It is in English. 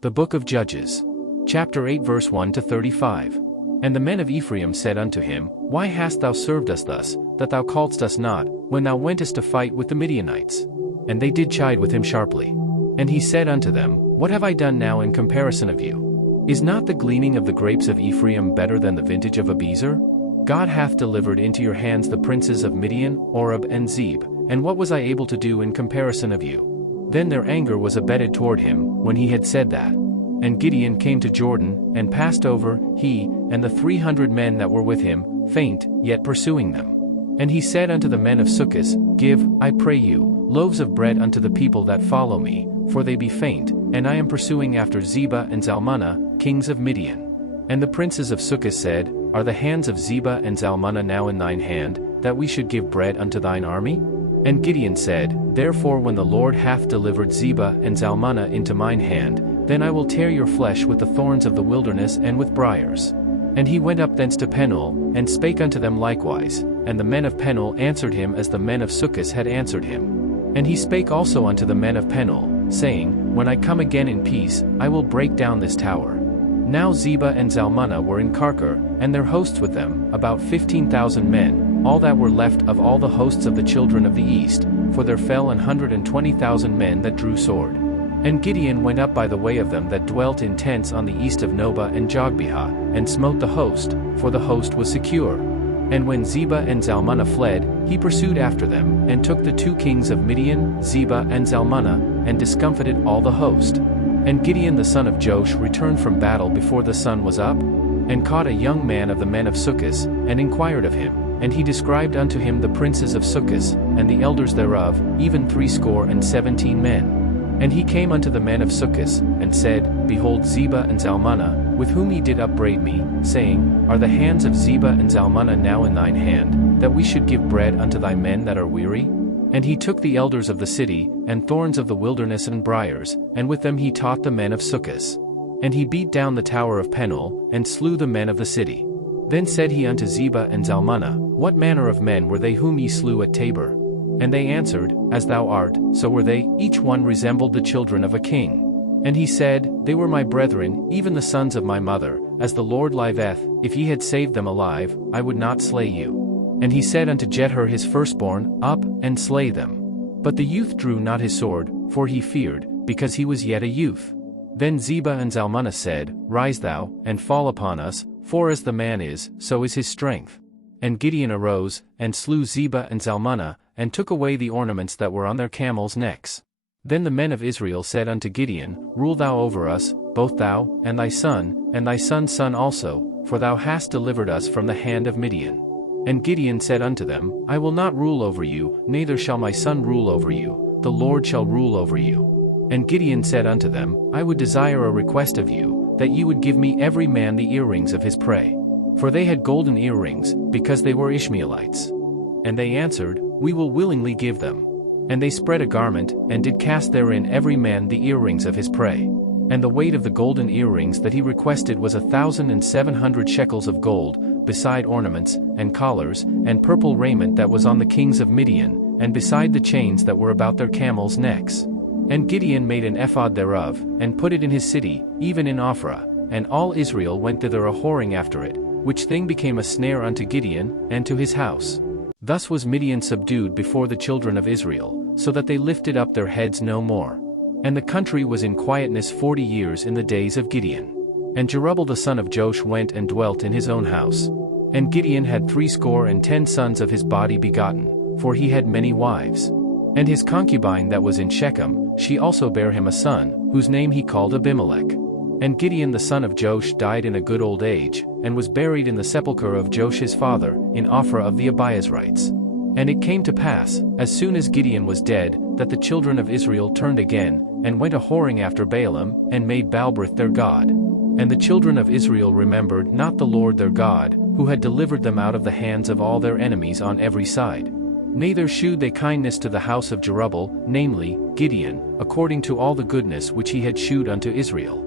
The Book of Judges. Chapter 8 verse 1 to 35. And the men of Ephraim said unto him, Why hast thou served us thus, that thou calledst us not, when thou wentest to fight with the Midianites? And they did chide with him sharply. And he said unto them, What have I done now in comparison of you? Is not the gleaning of the grapes of Ephraim better than the vintage of Abizer? God hath delivered into your hands the princes of Midian, Oreb and Zeb, and what was I able to do in comparison of you? Then their anger was abated toward him, when he had said that. And Gideon came to Jordan, and passed over, he, and the 300 men that were with him, faint, yet pursuing them. And he said unto the men of Succoth, Give, I pray you, loaves of bread unto the people that follow me, for they be faint, and I am pursuing after Zebah and Zalmunna, kings of Midian. And the princes of Succoth said, Are the hands of Zebah and Zalmunna now in thine hand, that we should give bread unto thine army? And Gideon said, Therefore when the Lord hath delivered Zebah and Zalmunna into mine hand, then I will tear your flesh with the thorns of the wilderness and with briars. And he went up thence to Penuel, and spake unto them likewise, and the men of Penuel answered him as the men of Succoth had answered him. And he spake also unto the men of Penuel, saying, When I come again in peace, I will break down this tower. Now Zebah and Zalmunna were in Karkor, and their hosts with them, about 15,000 men, all that were left of all the hosts of the children of the east, for there fell 120,000 men that drew sword. And Gideon went up by the way of them that dwelt in tents on the east of Nobah and Jogbehah, and smote the host, for the host was secure. And when Zebah and Zalmunna fled, he pursued after them, and took the 2 kings of Midian, Zebah and Zalmunna, and discomfited all the host. And Gideon the son of Joash returned from battle before the sun was up, and caught a young man of the men of Succoth, and inquired of him. And he described unto him the princes of Succoth, and the elders thereof, even 17 men. And he came unto the men of Succoth, and said, Behold Zebah and Zalmunna, with whom ye did upbraid me, saying, Are the hands of Zebah and Zalmunna now in thine hand, that we should give bread unto thy men that are weary? And he took the elders of the city, and thorns of the wilderness and briars, and with them he taught the men of Succoth. And he beat down the tower of Penuel, and slew the men of the city. Then said he unto Zebah and Zalmunna, What manner of men were they whom ye slew at Tabor? And they answered, As thou art, so were they, each one resembled the children of a king. And he said, They were my brethren, even the sons of my mother, as the Lord liveth, if ye had saved them alive, I would not slay you. And he said unto Jether his firstborn, Up, and slay them. But the youth drew not his sword, for he feared, because he was yet a youth. Then Zebah and Zalmunna said, Rise thou, and fall upon us, for as the man is, so is his strength. And Gideon arose, and slew Zebah and Zalmunna, and took away the ornaments that were on their camels' necks. Then the men of Israel said unto Gideon, Rule thou over us, both thou, and thy son's son also, for thou hast delivered us from the hand of Midian. And Gideon said unto them, I will not rule over you, neither shall my son rule over you, the Lord shall rule over you. And Gideon said unto them, I would desire a request of you, that ye would give me every man the earrings of his prey. For they had golden earrings, because they were Ishmaelites. And they answered, We will willingly give them. And they spread a garment, and did cast therein every man the earrings of his prey. And the weight of the golden earrings that he requested was 1,700 shekels of gold, beside ornaments, and collars, and purple raiment that was on the kings of Midian, and beside the chains that were about their camels' necks. And Gideon made an ephod thereof, and put it in his city, even in Ophrah, and all Israel went thither a whoring after it, which thing became a snare unto Gideon, and to his house. Thus was Midian subdued before the children of Israel, so that they lifted up their heads no more. And the country was in quietness 40 years in the days of Gideon. And Jerubbaal the son of Joash went and dwelt in his own house. And Gideon had 70 sons of his body begotten, for he had many wives. And his concubine that was in Shechem, she also bare him a son, whose name he called Abimelech. And Gideon the son of Joash died in a good old age, and was buried in the sepulchre of Joash his father, in Ophrah of the Abiezrites. And it came to pass, as soon as Gideon was dead, that the children of Israel turned again, and went a whoring after Baalim, and made Baalberith their god. And the children of Israel remembered not the Lord their God, who had delivered them out of the hands of all their enemies on every side. Neither shewed they kindness to the house of Jerubbaal, namely, Gideon, according to all the goodness which he had shewed unto Israel.